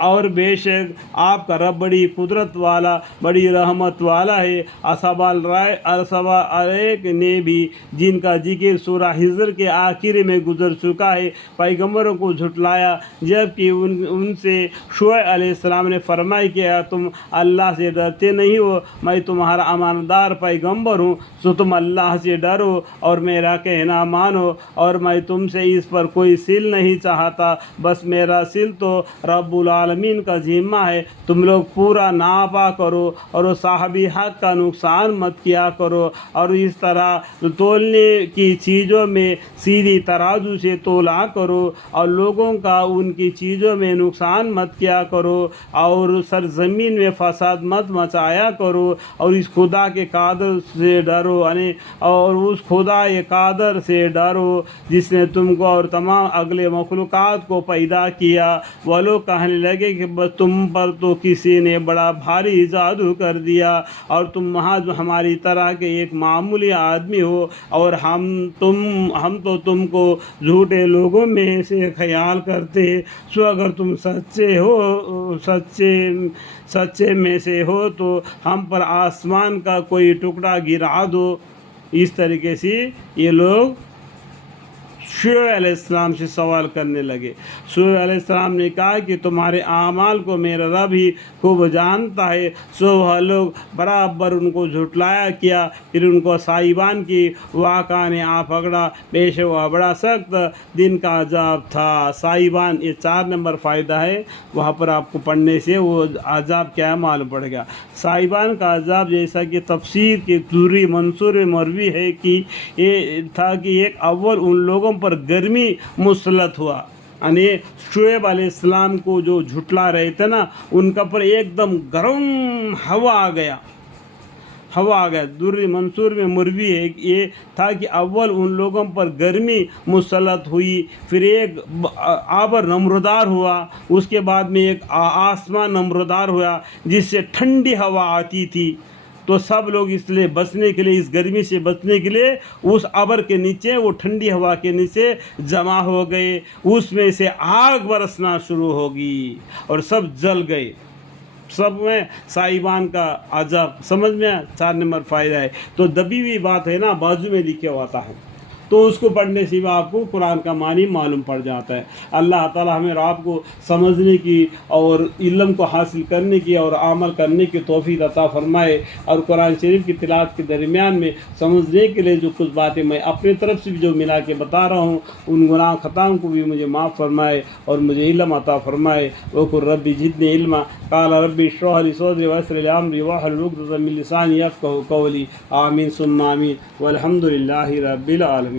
اور بے شک آپ کا رب بڑی قدرت والا بڑی رحمت والا ہے۔ اصحاب الایک نے بھی جن کا ذکر سورہ ہجر کے آخر میں گزر چکا ہے پیغمبروں کو جھٹلایا، جبکہ ان سے شعیب علیہ السلام نے فرمایا کہ تم اللہ سے ڈرتے نہیں ہو، میں تمہارا امانتدار پیغمبر ہوں، سو تم اللہ سے ڈرو اور میرا کہنا مانو، اور میں تم سے اس پر کوئی سل نہیں چاہتا، بس میرا سل تو رب العالمین کا ذمہ ہے۔ تم لوگ پورا ناپا کرو اور صاحب حق کا نقصان مت کیا کرو، اور اس طرح تولنے کی چیزوں میں سیدھی ترازو سے تولا کرو، اور لوگوں کا ان کی چیزوں میں نقصان مت کیا کرو، اور سرزمین میں فساد مت مچایا کرو، اور اس خدا کے قادر سے ڈرو، اور اس خدا قادر سے ڈرو جس نے تم کو اور تمام اگلے مخلوقات کو پیدا کیا۔ وہ لوگ کہنے لگے کہ بس تم پر تو کسی نے بڑا بھاری جادو کر دیا، اور تم محض ہماری طرح کے ایک معمولی آدمی ہو، اور ہم تو تم کو جھوٹے لوگوں میں سے خیال کرتے، سو اگر تم سچے میں سے ہو تو ہم پر آسمان کا کوئی ٹکڑا گرا دو۔ اس طریقے سے یہ لوگ شعیب علیہ السلام سے سوال کرنے لگے۔ شعیب علیہ السلام نے کہا کہ تمہارے اعمال کو میرا رب ہی خوب جانتا ہے۔ سو وہ لوگ برابر ان کو جھٹلایا کیا، پھر ان کو سائبان کی واقعہ نے آ پکڑا، بے شک وہ بڑا سخت دن کا عذاب تھا۔ سائبان یہ 4 نمبر فائدہ ہے، وہاں پر آپ کو پڑھنے سے وہ عذاب کیا معلوم پڑے گا۔ سائبان کا عذاب جیسا کہ تفسیر کے دوری منصور میں مروی ہے کہ یہ تھا کہ ایک اول ان لوگوں پر گرمی مسلط ہوا، یعنی شعیب علیہ السلام کو جو جھٹلا رہے تھے نا، ان کا پر ایک دم گرم ہوا آ گیا۔ دوری منصور میں مروی ہے، یہ تھا کہ اول ان لوگوں پر گرمی مسلط ہوئی، پھر ایک آبر نمردار ہوا، اس کے بعد میں ایک آسمان نمردار ہوا جس سے ٹھنڈی ہوا آتی تھی، تو سب لوگ اس لیے بچنے کے لیے، اس گرمی سے بچنے کے لیے اس ابر کے نیچے، وہ ٹھنڈی ہوا کے نیچے جمع ہو گئے، اس میں سے آگ برسنا شروع ہوگی اور سب جل گئے۔ سب میں سائبان کا عذاب سمجھ میں 4 نمبر فائدہ ہے۔ تو دبی ہوئی بات ہے نا، بازو میں لکھے ہوتا ہے، تو اس کو پڑھنے سے بھی آپ کو قرآن کا معنی معلوم پڑ جاتا ہے۔ اللہ تعالی ہمیں اور آپ کو سمجھنے کی اور علم کو حاصل کرنے کی اور عمل کرنے کی توفیق عطا فرمائے، اور قرآن شریف کی تلاوت کے درمیان میں سمجھنے کے لیے جو کچھ باتیں میں اپنی طرف سے بھی جو ملا کے بتا رہا ہوں، ان گناہ خطاؤں کو بھی مجھے معاف فرمائے اور مجھے علم عطا فرمائے۔ وقل ربی زدنی علما قال ربی اشرح لی صدری ویسر لی امری واحلل عقدۃ من لسانی یفقهوا قولی۔ آمین ثم آمین، والحمد للہ رب العالمین۔